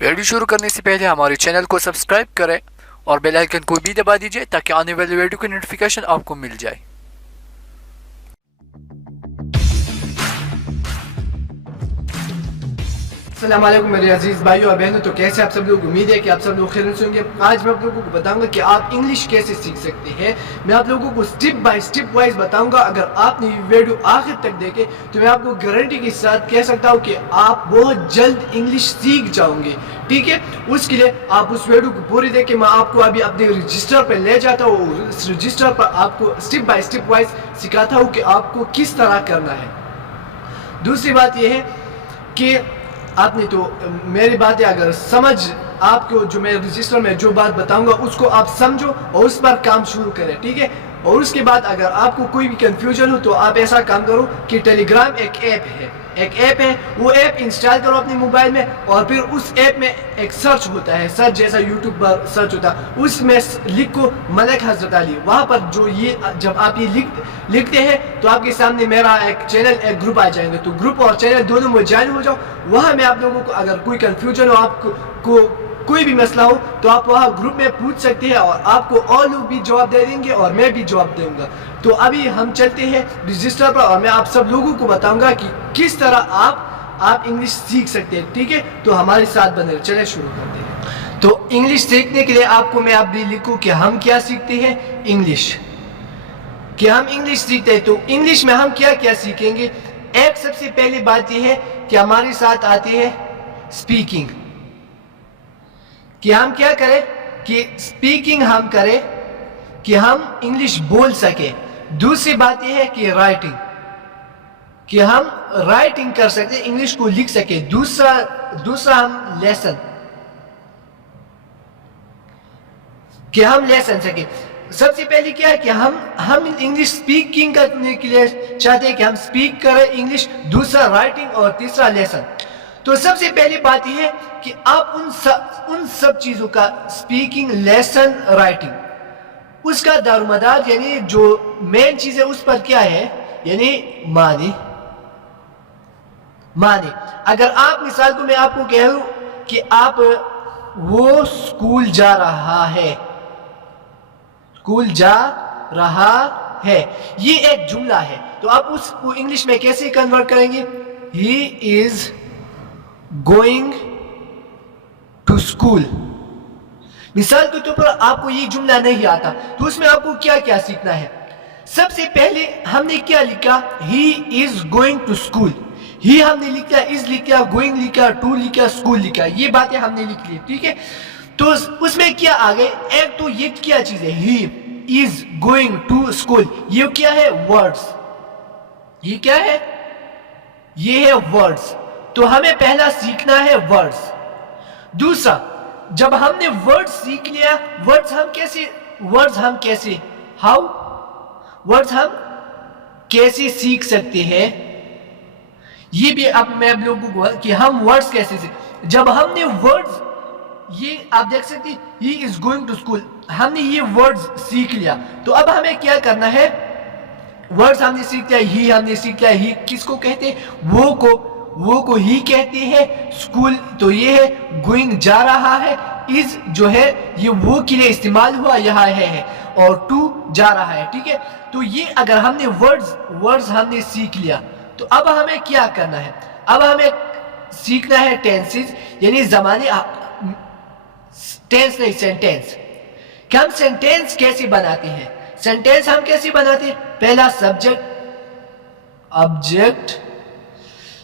Video शुरू करने से पहले हमारे चैनल को सब्सक्राइब करें और बेल आइकन को भी दबा दीजिए ताकि आने वाली वीडियो की नोटिफिकेशन आपको मिल जाए। अस्सलाम वालेकुम मेरे अजीज़ भाइयों और बहनों, तो कैसे आप सब लोग, उम्मीद है कि आप सब लोग खैरियत से होंगे। आज मैं आप लोगों को बताऊंगा कि आप इंग्लिश कैसे सीख सकते हैं। मैं आप लोगों को स्टेप बाय स्टेप वाइज बताऊंगा। अगर आपने ये वीडियो आखिर तक देखे तो मैं आपको गारंटी के साथ कह सकता हूँ कि आप बहुत जल्द इंग्लिश सीख जाओगे। ठीक है, उसके लिए आप उस वीडियो को पूरी देखें। मैं आपको अभी अपने रजिस्टर पर ले जाता हूँ, उस रजिस्टर पर आपको स्टेप बाय स्टेप वाइज सिखाता हूँ कि आपको किस तरह करना है। दूसरी बात यह है कि आपने तो मेरी बातें अगर समझ, आपको जो मैं रजिस्टर में जो बात बताऊंगा उसको आप समझो और उस पर काम शुरू करें। ठीक है, और उसके बाद अगर आपको कोई भी कंफ्यूजन हो तो आप ऐसा काम करो कि टेलीग्राम एक ऐप है, वो ऐप इंस्टॉल करो अपने मोबाइल में और फिर उस ऐप में एक सर्च होता है, सर्च जैसा यूट्यूब पर सर्च होता है, उसमें लिखो मलिक हजरत अली। वहाँ पर जो ये जब आप ये लिखते हैं तो आपके सामने मेरा एक चैनल, एक ग्रुप आ जाएंगे। तो ग्रुप और चैनल दोनों में ज्वाइन हो जाओ। वहाँ में आप लोगों को अगर कोई कंफ्यूजन हो, आपको कोई भी मसला हो तो आप वहाँ ग्रुप में पूछ सकते हैं और आपको और लोग भी जवाब दे देंगे और मैं भी जवाब दूंगा। तो अभी हम चलते हैं रजिस्टर पर और मैं आप सब लोगों को बताऊंगा कि किस तरह आप इंग्लिश सीख सकते हैं। ठीक है, तो हमारे साथ बने, चले शुरू करते हैं। तो इंग्लिश सीखने के लिए आपको मैं अभी लिखूं कि हम क्या सीखते हैं, इंग्लिश। कि हम इंग्लिश सीखते हैं तो इंग्लिश में हम क्या क्या सीखेंगे। एक सबसे पहली बात यह है कि हमारे साथ आती है स्पीकिंग, कि हम क्या करें कि स्पीकिंग हम करें कि हम इंग्लिश बोल सके। दूसरी बात यह है कि राइटिंग, कि हम राइटिंग कर सकते, इंग्लिश को लिख सके। दूसरा हम लेसन, कि हम लेसन सके। सबसे पहले क्या है कि हम इंग्लिश स्पीकिंग करने के लिए चाहते हैं कि हम स्पीक करें इंग्लिश, दूसरा राइटिंग और तीसरा लेसन। तो सबसे पहली बात यह है कि आप उन सब चीजों का, स्पीकिंग, लेसन, राइटिंग, उसका दारोमदार यानी जो मेन चीज है उस पर क्या है, यानी माने। अगर आप मिसाल को मैं आपको कह दूं कि आप वो स्कूल जा रहा है, ये एक जुमला है। तो आप उसको इंग्लिश में कैसे कन्वर्ट करेंगे, he is going to school. मिसाल के तौर पर आपको ये जुमला नहीं आता तो उसमें आपको क्या क्या सीखना है। सबसे पहले हमने क्या लिखा, he is going to school. He हमने लिखा, इज लिखा, गोइंग लिखा, टू लिखा, स्कूल लिखा, ये बातें हमने लिख ली। ठीक है, तो उसमें क्या आ गए, एक तो ये क्या चीज है, he is going to school, ये क्या है, वर्ड्स। ये क्या है, ये है वर्ड्स। तो हमें पहला सीखना है वर्ड्स। दूसरा, जब हमने वर्ड्स सीख लिया, वर्ड्स हम कैसे सीख सकते हैं, ये भी अब मैं आप लोगों को कि हम वर्ड्स कैसे सीख। जब हमने वर्ड्स, ये आप देख सकते, he is going to school, हमने ये वर्ड्स सीख लिया। तो अब हमें क्या करना है, वर्ड्स हमने सीख लिया, ही हमने सीख लिया, ही किसको कहते हैं, वो को ही कहते हैं। स्कूल तो ये है, गोइंग जा रहा है, इज जो है ये वो के लिए इस्तेमाल हुआ, यहाँ है और टू जा रहा है। ठीक है, तो ये अगर हमने वर्ड्स हमने सीख लिया तो अब हमें क्या करना है, अब हमें सीखना है टेंसेस, यानी जमाने, टेंस नहीं, सेंटेंस। कि हम सेंटेंस कैसे बनाते हैं। सेंटेंस हम कैसे बनाते हैं, पहला subject, object,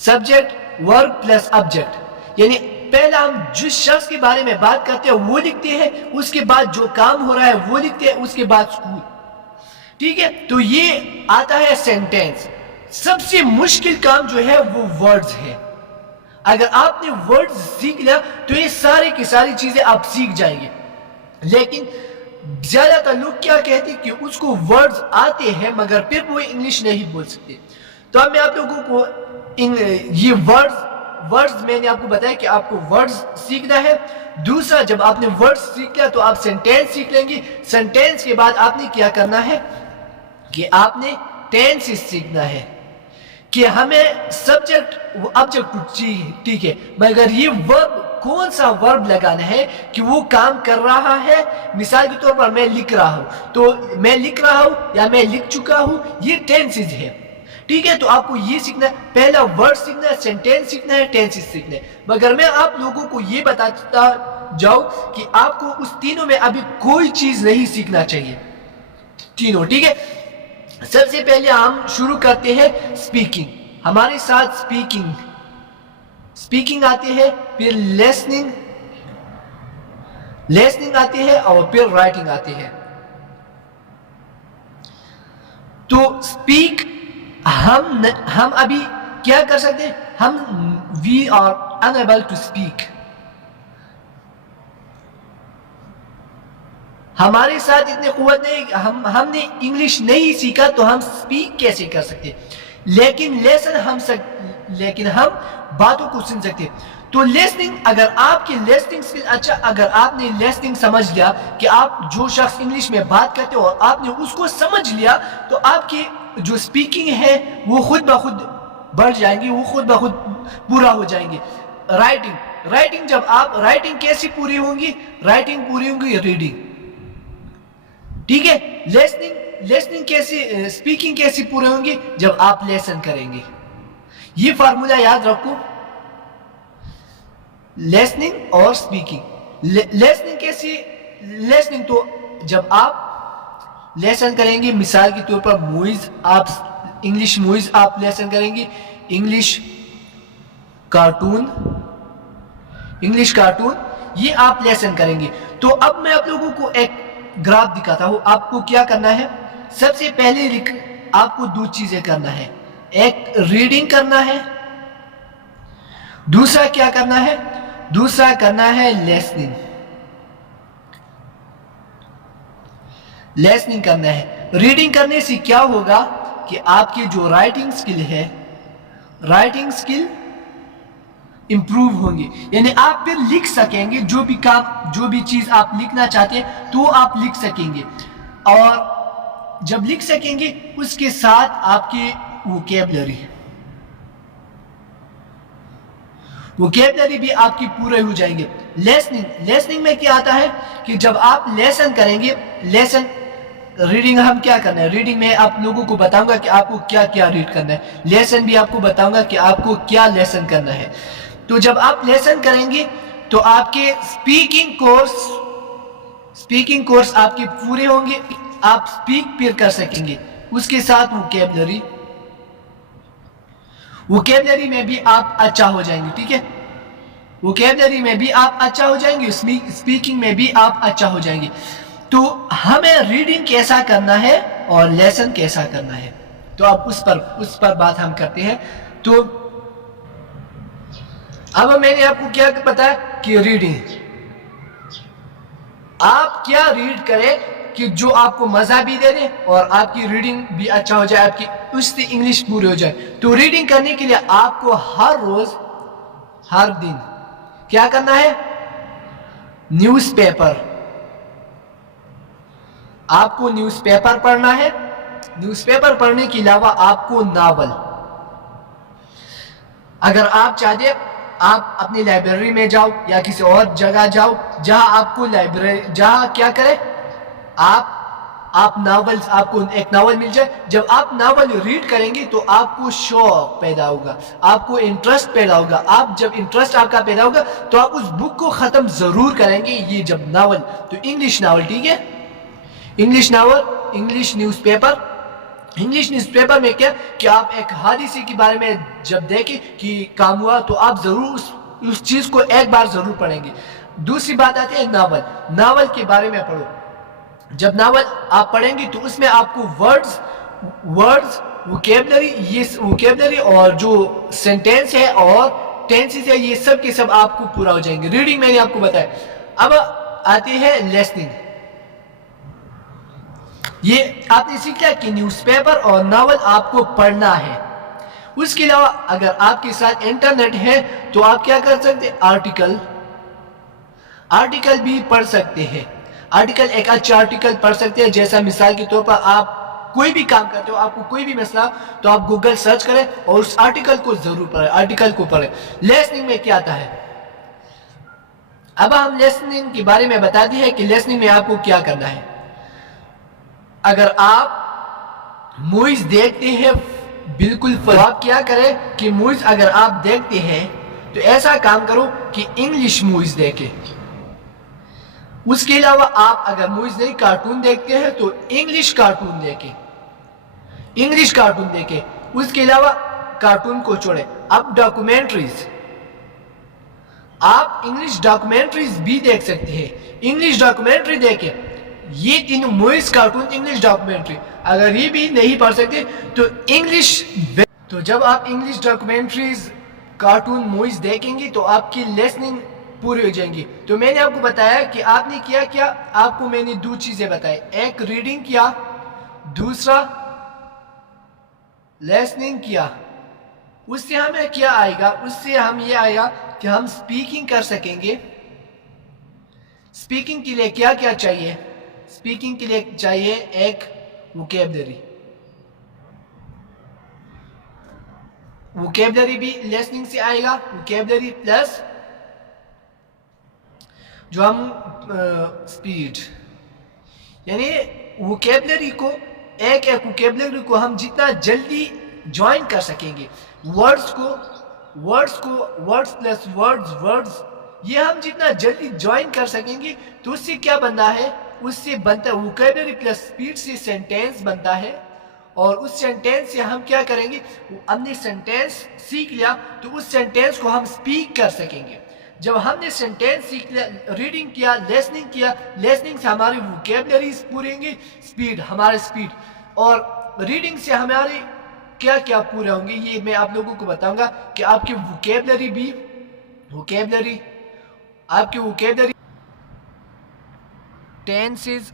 subject, verb plus object. यानी पहला हम जिस शख्स के बारे में बात करते हैं वो लिखते हैं, उसके बाद जो काम हो रहा है वो लिखते हैं, उसके बाद स्कूल। ठीक है, तो ये आता है सेंटेंस। सबसे मुश्किल काम जो है वो वर्ड्स है। अगर आपने वर्ड्स सीख लिया तो ये सारी की सारी चीजें आप सीख जाएंगे। लेकिन ज्यादातर लोग क्या कहते हैं कि उसको वर्ड्स आते हैं मगर फिर वो इंग्लिश नहीं बोल सकते। तो अब मैं आप लोगों को ये वर्ड्स मैंने आपको बताया कि आपको वर्ड्स सीखना है। दूसरा, जब आपने वर्ड्स सीख लिया तो आप सेंटेंस सीख लेंगे। सेंटेंस के बाद आपने क्या करना है कि आपने टेंसेस सीखना है, कि हमें सब्जेक्ट ऑब्जेक्ट चाहिए। ठीक है, मगर ये वर्ब कौन सा वर्ब लगाना है कि वो काम कर रहा है। मिसाल के तौर पर मैं लिख रहा हूं, तो मैं लिख रहा हूं या मैं लिख चुका हूं, ये टेंसेज है। ठीक है, तो आपको ये सीखना है, पहला वर्ड सीखना है, सेंटेंस सीखना है, टेंसेज सीखना है। मगर मैं आप लोगों को ये बताता जाऊं कि आपको उस तीनों में अभी कोई चीज नहीं सीखना चाहिए, तीनों। ठीक है, सबसे पहले हम शुरू करते हैं स्पीकिंग। हमारे साथ स्पीकिंग आती है, फिर लिसनिंग आती है और फिर राइटिंग आती है। तो स्पीक हम अभी क्या कर सकते हैं, we are unable to speak. हमारे साथ इतनी कुव्वत नहीं, हमने इंग्लिश नहीं सीखा तो हम स्पीक कैसे कर सकते। लेकिन हम बातों को सुन सकते। तो लिसनिंग, अगर आपकी लिसनिंग स्किल अच्छा, अगर आपने लिसनिंग समझ लिया कि आप जो शख्स इंग्लिश में बात करते हो और आपने उसको समझ लिया, तो आपकी जो स्पीकिंग है वो खुद ब खुद बढ़ जाएंगी, वो खुद ब खुद पूरा हो जाएंगे। राइटिंग जब आप राइटिंग कैसी पूरी होंगी, राइटिंग पूरी होंगी रीडिंग। ठीक है, लिसनिंग कैसी, स्पीकिंग कैसी पूरी होंगी जब आप लेसन करेंगे। ये फार्मूला याद रखो, लिसनिंग और स्पीकिंग। लिसनिंग तो जब आप लेसन करेंगे, मिसाल के तौर पर मूवीज, आप इंग्लिश मूवीज आप लेसन करेंगे, इंग्लिश कार्टून ये आप लेसन करेंगे। तो अब मैं आप लोगों को एक ग्राफ दिखाता हूं। आपको क्या करना है, सबसे पहले आपको दो चीजें करना है, एक रीडिंग करना है, दूसरा क्या करना है, दूसरा करना है लिसनिंग करना है। रीडिंग करने से क्या होगा कि आपकी जो राइटिंग स्किल इंप्रूव होंगी, यानी आप फिर लिख सकेंगे, जो भी चीज आप लिखना चाहते हैं तो आप लिख सकेंगे। और जब लिख सकेंगे उसके साथ आपकी वोकैबुलरी भी आपकी पूरे हो जाएंगे। लिसनिंग में क्या आता है कि जब आप लेसन करेंगे, रीडिंग हम क्या करना है, रीडिंग में आप लोगों को बताऊंगा कि आपको क्या क्या रीड करना है, लेसन भी आपको बताऊंगा कि आपको क्या लेसन करना है। तो जब आप लेसन करेंगे तो आपके स्पीकिंग कोर्स आपके पूरे होंगे, आप स्पीक फिर कर सकेंगे। उसके साथ वोकैबुलरी में भी आप अच्छा हो जाएंगे। ठीक है, वोकैबुलरी में भी आप अच्छा हो जाएंगे, स्पीकिंग में भी आप अच्छा हो जाएंगे। तो हमें रीडिंग कैसा करना है और लेसन कैसा करना है, तो अब उस पर बात हम करते हैं। तो अब मैंने आपको क्या बताया कि रीडिंग, आप क्या रीड करें कि जो आपको मजा भी दे दे और आपकी रीडिंग भी अच्छा हो जाए, आपकी उससे इंग्लिश पूरी हो जाए। तो रीडिंग करने के लिए आपको हर रोज हर दिन क्या करना है, आपको न्यूज़पेपर पढ़ना है। न्यूज़पेपर पढ़ने के अलावा आपको नावल, अगर आप चाहते आप अपनी लाइब्रेरी में जाओ या किसी और जगह जाओ जहां क्या करें, आप नावल, आपको एक नावल मिल जाए। जब आप नावल रीड करेंगे तो आपको शौक पैदा होगा, आपको इंटरेस्ट पैदा होगा। आप जब इंटरेस्ट आपका पैदा होगा तो आप उस बुक को खत्म जरूर करेंगे। ये जब नावल, तो इंग्लिश नावल, ठीक है, इंग्लिश नावल, इंग्लिश न्यूज़पेपर में क्या कि आप एक हादसे के बारे में जब देखें कि काम हुआ तो आप जरूर उस चीज को एक बार जरूर पढ़ेंगे। दूसरी बात आती है नावल के बारे में पढ़ो। जब नावल आप पढ़ेंगे तो उसमें आपको वर्ड्स वोकैबुलरी और जो सेंटेंस है और टेंसेस है, ये सब के सब आपको पूरा हो जाएंगे। रीडिंग मैंने आपको बताया। अब आती है लिसनिंग। ये आपने सीखा कि न्यूज़पेपर और नावल आपको पढ़ना है। उसके अलावा अगर आपके साथ इंटरनेट है तो आप क्या कर सकते हैं, आर्टिकल भी पढ़ सकते हैं। एक अच्छा आर्टिकल पढ़ सकते हैं। जैसा मिसाल के तौर पर आप कोई भी काम करते हो, आपको कोई भी मसला तो आप गूगल सर्च करें और उस आर्टिकल को जरूर पढ़ें, लिसनिंग में क्या आता है, अब हम लिसनिंग के बारे में बताते हैं कि लिसनिंग में आपको क्या करना है। अगर आप मूवीज देखते हैं बिल्कुल तो आप क्या करें कि मूवीज अगर आप देखते हैं तो ऐसा काम करो कि इंग्लिश मूवीज देखें। उसके अलावा आप अगर मूवीज नहीं कार्टून देखते हैं तो इंग्लिश कार्टून देखें, इंग्लिश कार्टून देखें। उसके अलावा कार्टून को छोड़े। अब डॉक्यूमेंट्रीज, आप इंग्लिश डॉक्यूमेंट्रीज भी देख सकते हैं। इंग्लिश डॉक्यूमेंट्री देखें, ये तीनों मूवीज कार्टून इंग्लिश डॉक्यूमेंट्री। अगर ये भी नहीं पढ़ सकते तो इंग्लिश, तो जब आप इंग्लिश डॉक्यूमेंट्रीज कार्टून मूवीज देखेंगे तो आपकी लिसनिंग पूरी हो जाएंगी। तो मैंने आपको बताया कि आपने क्या किया, आपको मैंने दो चीजें बताई, एक रीडिंग किया, दूसरा लिसनिंग किया। उससे हमें क्या आएगा, उससे हम ये आएगा कि हम स्पीकिंग कर सकेंगे। स्पीकिंग के लिए क्या क्या चाहिए, स्पीकिंग के लिए चाहिए एक वोकैबुलरी। वोकैबुलरी भी लिसनिंग से आएगा, वोकैबुलरी प्लस जो हम स्पीड, यानी वोकैबुलरी को एक वोकैबुलरी को हम जितना जल्दी ज्वाइन कर सकेंगे, वर्ड्स प्लस वर्ड्स ये हम जितना जल्दी ज्वाइन कर सकेंगे तो उससे क्या बनता है, उससे बनता है वोकैबुलरी प्लस स्पीड से सेंटेंस बनता है। और उस सेंटेंस से हम क्या करेंगे, हमने सेंटेंस सीख लिया तो उस सेंटेंस को हम स्पीक कर सकेंगे। जब हमने सेंटेंस सीख लिया, रीडिंग किया, लिसनिंग से हमारी वोकैबुलरीज पूरी होंगी, स्पीड हमारे स्पीड, और रीडिंग से हमारे क्या क्या पूरे होंगे ये मैं आप लोगों को बताऊंगा कि आपकी वोकैबुलरी टेंसेस